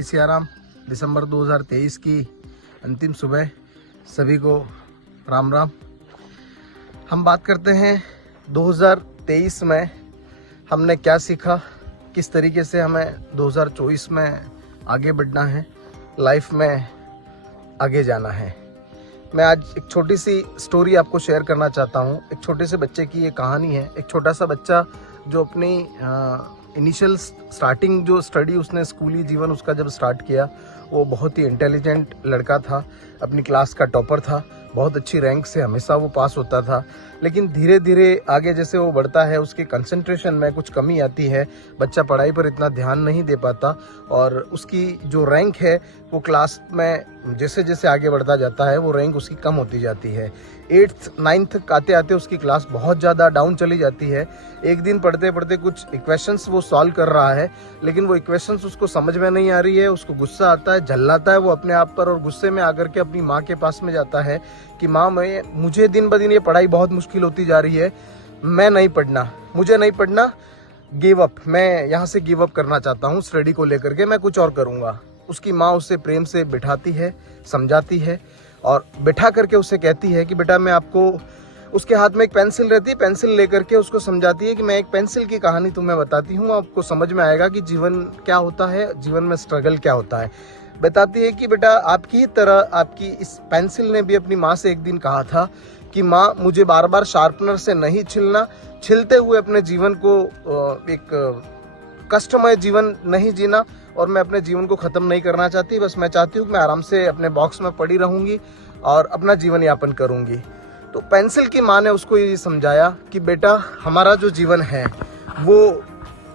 जय सियाराम। दिसंबर 2023 की अंतिम सुबह, सभी को राम राम। हम बात करते हैं 2023 में हमने क्या सीखा, किस तरीके से हमें 2024 में आगे बढ़ना है, लाइफ में आगे जाना है। मैं आज एक छोटी सी स्टोरी आपको शेयर करना चाहता हूँ। एक छोटे से बच्चे की ये कहानी है। एक छोटा सा बच्चा जो अपनी इनिशियल स्टार्टिंग जो स्टडी उसने स्कूली जीवन उसका जब स्टार्ट किया, वो बहुत ही इंटेलिजेंट लड़का था, अपनी क्लास का टॉपर था, बहुत अच्छी रैंक से हमेशा वो पास होता था। लेकिन धीरे धीरे आगे जैसे वो बढ़ता है, उसके कंसंट्रेशन में कुछ कमी आती है, बच्चा पढ़ाई पर इतना ध्यान नहीं दे पाता और उसकी जो रैंक है वो क्लास में जैसे जैसे आगे बढ़ता जाता है वो रैंक उसकी कम होती जाती है। 8th 9th आते आते उसकी क्लास बहुत ज़्यादा डाउन चली जाती है। एक दिन पढ़ते पढ़ते कुछ इक्वेशंस वो सॉल्व कर रहा है, लेकिन वो इक्वेशंस उसको समझ में नहीं आ रही है। उसको गुस्सा आता है, झल्लाता है वो अपने आप पर और गुस्से में आकर के अपनी माँ के पास में जाता है कि माँ, मुझे दिन ब दिन ये पढ़ाई बहुत मुश्किल होती जा रही है, मैं नहीं पढ़ना, मुझे नहीं पढ़ना, गिव अप, मैं यहाँ से गिव अप करना चाहता हूँ स्टडी को लेकर के, मैं कुछ और करूँगा। उसकी माँ उसे प्रेम से बिठाती है, समझाती है और बिठा करके उसे कहती है कि बेटा मैं आपको, उसके हाथ में एक पेंसिल रहती है, पेंसिल लेकर के उसको समझाती है कि मैं एक पेंसिल की कहानी तुम्हें बताती हूँ, आपको समझ में आएगा कि जीवन क्या होता है, जीवन में स्ट्रगल क्या होता है। बताती है कि बेटा आपकी ही तरह आपकी इस पेंसिल ने भी अपनी माँ से एक दिन कहा था कि माँ, मुझे बार बार शार्पनर से नहीं छिलना, छिलते हुए अपने जीवन को एक कष्टमय जीवन नहीं जीना और मैं अपने जीवन को ख़त्म नहीं करना चाहती। बस मैं चाहती हूँ कि मैं आराम से अपने बॉक्स में पड़ी रहूँगी और अपना जीवन यापन करूँगी। तो पेंसिल की माँ ने उसको ये समझाया कि बेटा हमारा जो जीवन है वो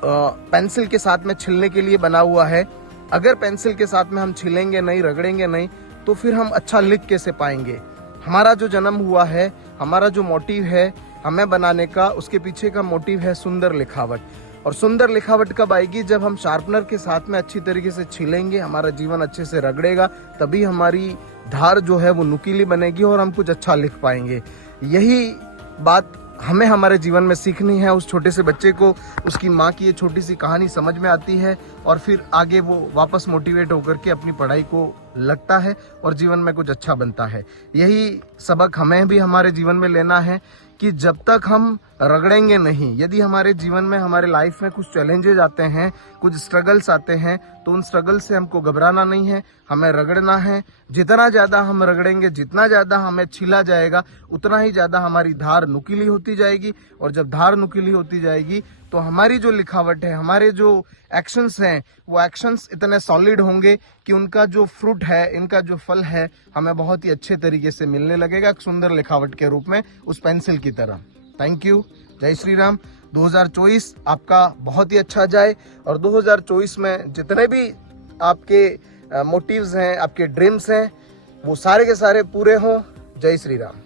पेंसिल के साथ में छिलने के लिए बना हुआ है। अगर पेंसिल के साथ में हम छिलेंगे नहीं, रगड़ेंगे नहीं, तो फिर हम अच्छा लिख कैसे पाएंगे। हमारा जो जन्म हुआ है, हमारा जो मोटिव है हमें बनाने का, उसके पीछे का मोटिव है सुंदर लिखावट। और सुंदर लिखावट कब आएगी? जब हम शार्पनर के साथ में अच्छी तरीके से छिलेंगे, हमारा जीवन अच्छे से रगड़ेगा, तभी हमारी धार जो है वो नुकीली बनेगी और हम कुछ अच्छा लिख पाएंगे। यही बात हमें हमारे जीवन में सीखनी है। उस छोटे से बच्चे को उसकी माँ की ये छोटी सी कहानी समझ में आती है और फिर आगे वो वापस मोटिवेट होकर के अपनी पढ़ाई को लगता है और जीवन में कुछ अच्छा बनता है। यही सबक हमें भी हमारे जीवन में लेना है कि जब तक हम रगड़ेंगे नहीं, यदि हमारे जीवन में, हमारे लाइफ में कुछ चैलेंजेस आते हैं, कुछ स्ट्रगल्स आते हैं, तो उन स्ट्रगल से हमको घबराना नहीं है, हमें रगड़ना है। जितना ज़्यादा हम रगड़ेंगे, जितना ज़्यादा हमें छिला जाएगा, उतना ही ज़्यादा हमारी धार नुकीली होती जाएगी और जब धार नुकीली होती जाएगी तो हमारी जो लिखावट है, हमारे जो एक्शंस हैं, वो एक्शंस इतने सॉलिड होंगे कि उनका जो फ्रूट है, इनका जो फल है, हमें बहुत ही अच्छे तरीके से मिलने लगेगा, एक सुंदर लिखावट के रूप में, उस पेंसिल की तरह। Thank you. जय श्री राम। 2024 आपका बहुत ही अच्छा जाए और 2024 में जितने भी आपके मोटिव्स हैं, आपके ड्रीम्स हैं, वो सारे के सारे पूरे हों। जय श्री राम।